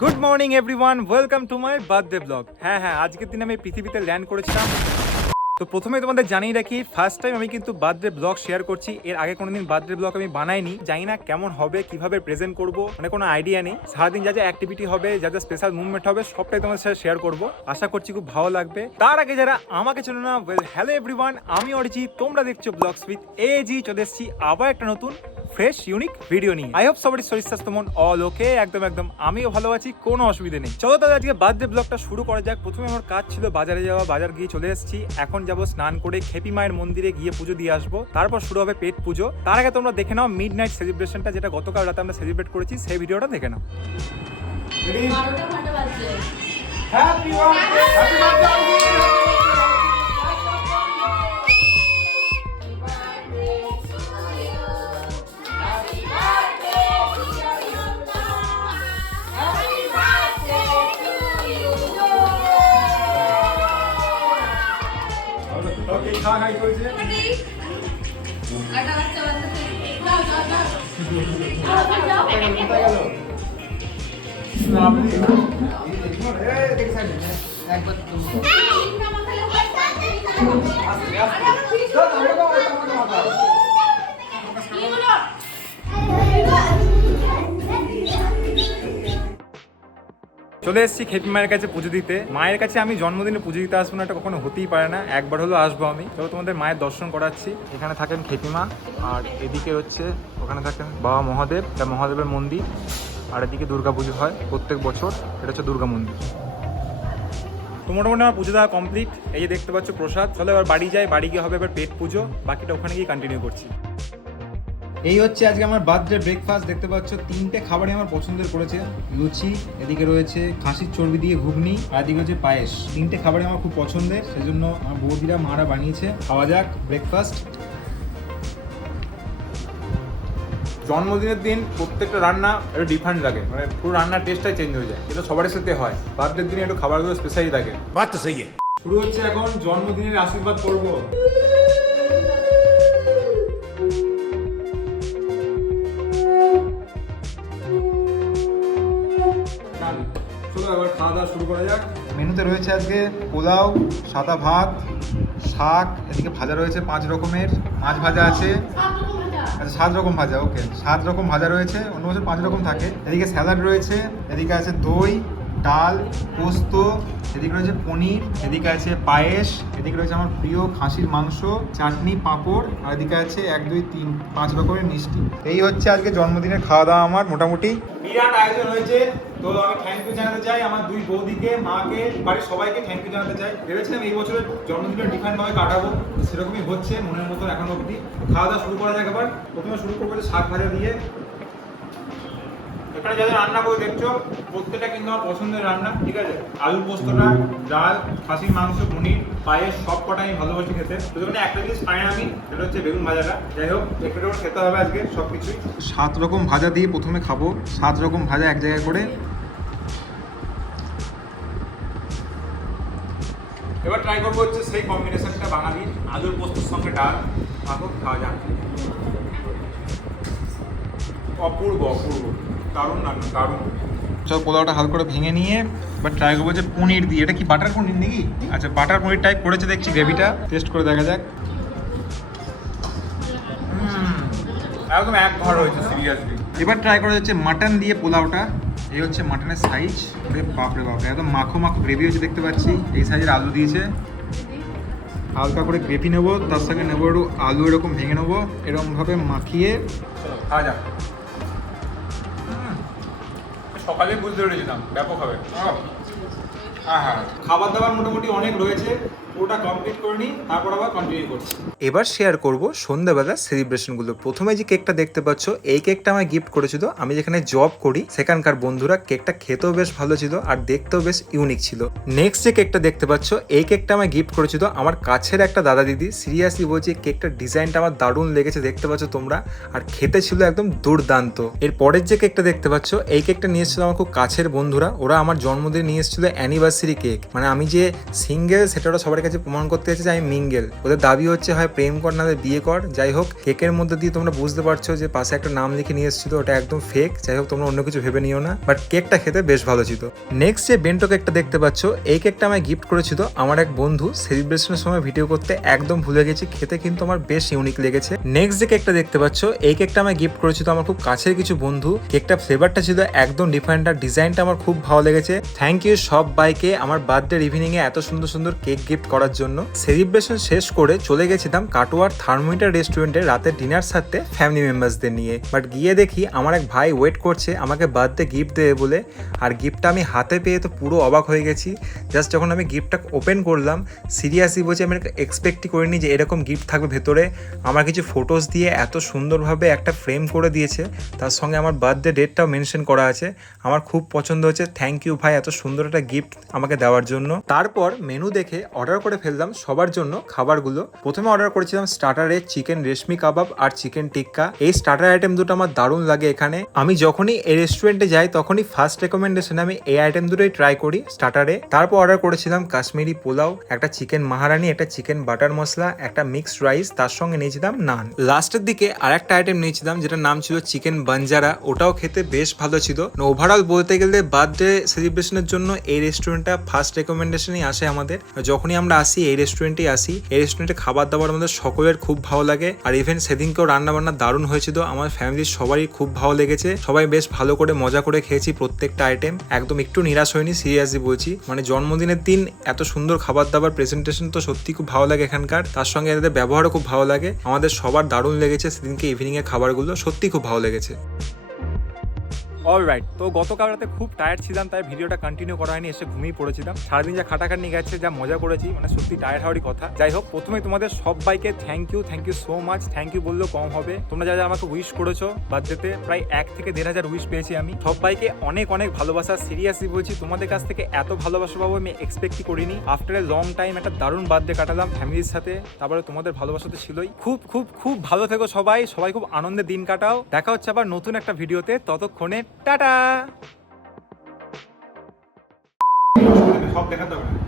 Good morning everyone welcome to my birthday blog হ্যাঁ হ্যাঁ আজকের দিন আমি পৃথিবীতে ল্যান্ড করেছিলাম। তো প্রথমে তোমাদের জানিয়ে রাখি ফার্স্ট টাইম আমি কিন্তু বার্থডে ব্লগ শেয়ার করছি। এর আগে কোনোদিন বার্থডে ব্লগ আমি বানাইনি। জানি না কেমন হবে, কীভাবে প্রেজেন্ট করব মানে কোনো আইডিয়া নেই। সারাদিন যা যা অ্যাক্টিভিটি হবে, যা যা স্পেশাল মুভমেন্ট হবে, সবটাই তোমাদের সাথে শেয়ার করব। আশা করছি খুব ভালো লাগবে। তার আগে যারা আমাকে চেনো না ওয়েল হ্যালো এভরিওয়ান আমি অরিজিৎ। তোমরা দেখছ ব্লগস উইথ এজি চলে এসেছি আবার একটা নতুন ফ্রেশ ইউনিক ভিডিও নিয়ে। আই হোপ সবারই শরীর স্বাস্থ্য মন অল ওকে একদম একদম, আমিও ভালো আছি, কোনো অসুবিধা নেই। চলো তাহলে আজকে বার্থডে ব্লগটা শুরু করা যাক। প্রথমে আমার কাজ ছিল বাজারে যাওয়া, বাজার গিয়ে চলে এসেছি। এখন যাব স্নান করে খেপি মায়ের মন্দিরে গিয়ে পুজো দিয়ে আসব। তারপর শুরু হবে পেট পুজো। তার আগে তোমরা দেখে নাও মিড নাইট সেলিব্রেশনটা যেটা গতকাল রাতে আমরা সেলিব্রেট করেছি সেই ভিডিওটা দেখে নাও। হ্যাপি বার্থডে দেখি সাইড একবার চলে এসেছি খেপি মায়ের কাছে পুজো দিতে। মায়ের কাছে আমি জন্মদিনে পুজো দিতে আসব না, এটা কখনো হতেই পারে না। একবার হলো আসব আমি। তো তোমাদের মায়ের দর্শন করাচ্ছি। এখানে থাকেন খেপিমা আর এদিকে হচ্ছে, ওখানে থাকেন বাবা মহাদেব। এটা মহাদেবের মন্দির, আর এদিকে দুর্গা পুজো হয় প্রত্যেক বছর। এটা হচ্ছে দুর্গা মন্দির। তো মোটামুটি আমার পুজো দেওয়া কমপ্লিট এই যে দেখতে পাচ্ছ প্রসাদ। চলো এবার বাড়ি যাই, বাড়ি গিয়ে হবে এবার পেট পুজো। বাকিটা ওখানে গিয়ে কন্টিনিউ করছি। এই হচ্ছে আজকে আমার বার্থডে ব্রেকফাস্ট দেখতে পাচ্ছ তিনটে খাবারই আমার পছন্দের করেছে। লুচি এদিকে রয়েছে খাসির চর্বি দিয়ে ঘুগনি আর এদিকে হচ্ছে পায়েস। তিনটে খাবারই আমার খুব পছন্দের সেই জন্য আমার বৌদিরা মারা বানিয়েছে। খাওয়া যাক ব্রেকফাস্ট জন্মদিনের দিন প্রত্যেকটা রান্না একটু ডিফারেন্ট লাগে। মানে পুরো রান্নার টেস্টটাই চেঞ্জ হয়ে যায়। এটা সবারই সাথে হয়। বার্থডের দিনে একটু খাবারগুলো স্পেশালি থাকে। বাচ্চা সেই শুরু হচ্ছে এখন জন্মদিনের আশীর্বাদ করব খাওয়া দাওয়া শুরু করা যাক। মেনুতে রয়েছে আজকে পোলাও সাদা ভাত শাক এদিকে ভাজা রয়েছে পাঁচ রকমের মাছ ভাজা আছে। আচ্ছা সাত রকম ভাজা ওকে। সাত রকম ভাজা রয়েছে অন্য বছর পাঁচ রকম থাকে। এদিকে স্যালাড রয়েছে এদিকে আছে দই ডাল পোস্ত এদিকে রয়েছে পনির এদিকে আছে পায়েস এদিকে রয়েছে আমার প্রিয় খাসির মাংস চাটনি পাঁপড় আর এদিকে আছে এক দুই তিন পাঁচ রকমের মিষ্টি। এই হচ্ছে আজকে জন্মদিনের খাওয়া দাওয়া আমার মোটামুটি। বিরাট আয়োজন হয়েছে। তো আমি থ্যাংক ইউ জানাতে চাই আমার দুই বৌদিকে, মাকে, বাড়ির সবাইকে থ্যাংক ইউ জানাতে চাই। ভেবেছিলাম এই বছরের জন্মদিনটা ডিফারেন্ট ভাবে কাটাবো সেরকমই হচ্ছে মনের মতো এখন অবধি। খাওয়া দাওয়া শুরু করা যাক আবার প্রথমে শুরু করব শাক ভাজা দিয়ে। এখানে যাদের রান্না করে দেখছ প্রত্যেকটা কিন্তু আমার পছন্দের রান্না ঠিক আছে? আলু পোস্তটা ডাল খাসির মাংস পনির পায়েস সব কটা আমি ভালোবাসি খেতে। সুতরাং একটা জিনিস পাই না আমি সেটা হচ্ছে বেগুন ভাজাটা। যাই হোক একটু খেতে হবে আজকে সব কিছুই সাত রকম ভাজা দিয়ে প্রথমে খাব। সাত রকম ভাজা এক জায়গায় করে। এবার ট্রাই করব হচ্ছে সেই কম্বিনেশনটা বাঙালির আলুর পোস্তর সঙ্গে ডাল মাখো খাওয়া যাক। অপূর্ব অপূর্ব। দারুণ রান্না দারুণ। চল পোলাওটা হাল করে ভেঙে নিয়ে এবার ট্রাই করব যে পনির দিয়ে। এটা কি বাটার পনির নাকি? আচ্ছা বাটার পনির টাইপ করেছে দেখছি গ্রেভিটা। টেস্ট করে দেখা যাক। একদম এক ঘর হয়েছে সিরিয়াসলি এবার ট্রাই করা যাচ্ছে মাটন দিয়ে পোলাওটা। এই হচ্ছে মাটনের সাইজ ওরে বাপরে বাপ একদম মাখো মাখো গ্রেভি হচ্ছে দেখতে পাচ্ছি। এই সাইজের আলু দিয়েছে। হালকা করে গ্রেভি নেব তার সঙ্গে নেব একটু আলু এরকম ভেঙে নেব এরকমভাবে মাখিয়ে। খাওয়া যাক। সকালে বুঝতে পেরেছিলাম ব্যাপক হবে হ্যাঁ হ্যাঁ। খাবার দাবার মোটামুটি অনেক রয়েছে। পুরোটা কমপ্লিট করে এবার শেয়ার করব সন্ধ্যাবেলার সেলিব্রেশনগুলো প্রথমে যে কেকটা দেখতে পাচ্ছ, এই কেকটা আমায় গিফট করেছিল। আমি যেখানে জব করি, সেখানকার বন্ধুরা কেকটা খেতেও বেশ ভালো ছিল আর দেখতেও বেশ ইউনিক ছিল। নেক্সট যে কেকটা দেখতে পাচ্ছ, এই কেকটা আমায় গিফট করেছিল আমার কাছের একটা দাদা দিদি। সিরিয়াসলি বলছি কেকটার ডিজাইনটা আমার দারুণ লেগেছে, দেখতে পাচ্ছ তোমরা। আর খেতে ছিল একদম দুর্দান্ত। এর পরের যে কেকটা দেখতে পাচ্ছ, এই কেকটা নিয়ে এসেছিল আমার খুব কাছের বন্ধুরা। ওরা আমার জন্মদিনে নিয়ে এসেছিল অ্যানিভার্সারি কেক মানে আমি যে সিঙ্গেল সেটা ওরা সবার কাছে প্রমাণ করতে চাইছে যে আমি মিঙ্গেল। ওদের দাবি হচ্ছে, হয় প্রেম কর না বিয়ে কর। যাই হোক, কেকের মধ্যে দিয়ে তোমরা বুঝতে পারছ যে পাশে একটা নাম লিখে নিয়ে এসেছিল, ওটা একদম ফেক যাই হোক, তোমরা অন্য কিছু ভেবে নিও না। বাট কেকটা খেতে বেশ ভালো ছিল। নেক্সট যে বেন্টো কেকটা দেখতে পাচ্ছ, এই কেকটা আমায় গিফট করেছিল আমার এক বন্ধু। সেলিব্রেশনের সময় ভিডিও করতে একদম ভুলে গেছি, খেতে কিন্তু আমার বেশ ইউনিক লেগেছে। নেক্সট যে কেকটা দেখতে পাচ্ছ, এই কেকটা আমায় গিফট করেছিল আমার খুব কাছের কিছু বন্ধু। কেকটা ফ্লেভারটা ছিল একদম ডিফারেন্ট আর ডিজাইনটা আমার খুব ভালো লেগেছে। থ্যাংক ইউ সব বাইকে আমার বার্থডে ইভিনিং এ এত সুন্দর সুন্দর কেক গিফট করার জন্য সেলিব্রেশন শেষ করে চলে গেছিলাম কাটোয়ার থার্মোমিটার রেস্টুরেন্টে রাতে ডিনার সারতে ফ্যামিলি মেম্বার্সদের নিয়ে। বাট গিয়ে দেখি আমার এক ভাই ওয়েট করছে, আমাকে বার্থডে গিফট দেবে বলে। আর গিফটটা আমি হাতে পেয়ে তো পুরো অবাক হয়ে গেছি। জাস্ট যখন আমি গিফটটা ওপেন করলাম সিরিয়াসলি বলছি আমি এক্সপেক্টই করিনি যে এরকম গিফট থাকবে ভেতরে। আমার কিছু ফটোস দিয়ে এত সুন্দরভাবে একটা ফ্রেম করে দিয়েছে। তার সঙ্গে আমার বার্থডে ডেটটাও মেনশন করা আছে। আমার খুব পছন্দ হচ্ছে থ্যাংক ইউ ভাই, এত সুন্দর একটা গিফট আমাকে দেওয়ার জন্য। তারপর মেনু দেখে অর্ডার করে ফেললাম সবার জন্য খাবারগুলো। প্রথমে অর্ডার করেছিলাম স্টার্টারে চিকেন রেশমি কাবাব আর চিকেন টিক্কা। এই স্টার্টার আইটেম দুটো আমার দারুণ লাগে এখানে। আমি যখনই এই রেস্টুরেন্টে যাই, তখনই ফার্স্ট রেকমেন্ডেশনে আমি এই আইটেম দুটোই ট্রাই করি স্টার্টারে। তারপর অর্ডার করেছিলাম কাশ্মীরি পোলাও, একটা চিকেন মাহারানি একটা চিকেন বাটার মশলা, একটা মিক্সড রাইস তার সঙ্গে নিয়েছিলাম নান লাস্টের দিকে আর একটা আইটেম নিয়েছিলাম, যেটার নাম ছিল চিকেন বাঞ্জারা ওটাও খেতে বেশ ভালো ছিল। ওভারঅল বলতে গেলে বার্থডে সেলিব্রেশনের জন্য এই রেস্টুরেন্টটা ফার্স্ট রেকমেন্ডেশনই আসে আমাদের। যখনই আমরা আসি, এই রেস্টুরেন্টেই আসি। এই রেস্টুরেন্টে খাবার দাবার আমাদের সকলের খুব ভালো লাগে। আর ইভেন সেদিনকেও রান্না বান্না দারুণ হয়েছিল। আমার ফ্যামিলির সবারই খুব ভালো লেগেছে। সবাই বেশ ভালো করে, মজা করে খেয়েছি প্রত্যেকটা আইটেম একদম একটু নিরাশ হয়নি সিরিয়াসলি বলছি। মানে জন্মদিনের দিন এত সুন্দর খাবার দাবার প্রেজেন্টেশন তো সত্যি খুব ভালো লাগে এখানকার। তার সঙ্গে এদের ব্যবহারও খুব ভালো লাগে। আমাদের সবার দারুণ লেগেছে সেদিনকে ইভিনিং এর খাবারগুলো। সত্যি খুব ভালো লেগেছে। অল রাইট তো গতকাল রাতে খুব টায়ার্ড ছিলাম, তাই ভিডিওটা কন্টিনিউ করা হয়নি, এসে ঘুমিয়ে পড়েছিলাম। সারাদিন যা খাটাখাটনি গেছে, যা মজা করেছি মানে সত্যি টায়ার্ড হওয়ারই কথা। যাই হোক, প্রথমে তোমাদের সবাইকে thank you thank you so much thank you বললেও কম হবে। তোমরা যা যা আমাকে উইশ করেছ বার্থডেতে প্রায় এক থেকে দেড় হাজার উইশ পেয়েছি আমি। সবাইকে অনেক অনেক ভালোবাসা। সিরিয়াসলি বলছি, তোমাদের কাছ থেকে এত ভালোবাসা পাবো আমি এক্সপেক্টই করিনি। আফটার এ লং টাইম একটা দারুণ বার্থডে কাটালাম ফ্যামিলির সাথে। তারপরে তোমাদের ভালোবাসা তো ছিলই। খুব খুব খুব ভালো থেকো সবাই। সবাই খুব আনন্দে দিন কাটাও। দেখা হচ্ছে আবার নতুন একটা ভিডিওতে ততক্ষণে টাটা। সব দেখাতে হবে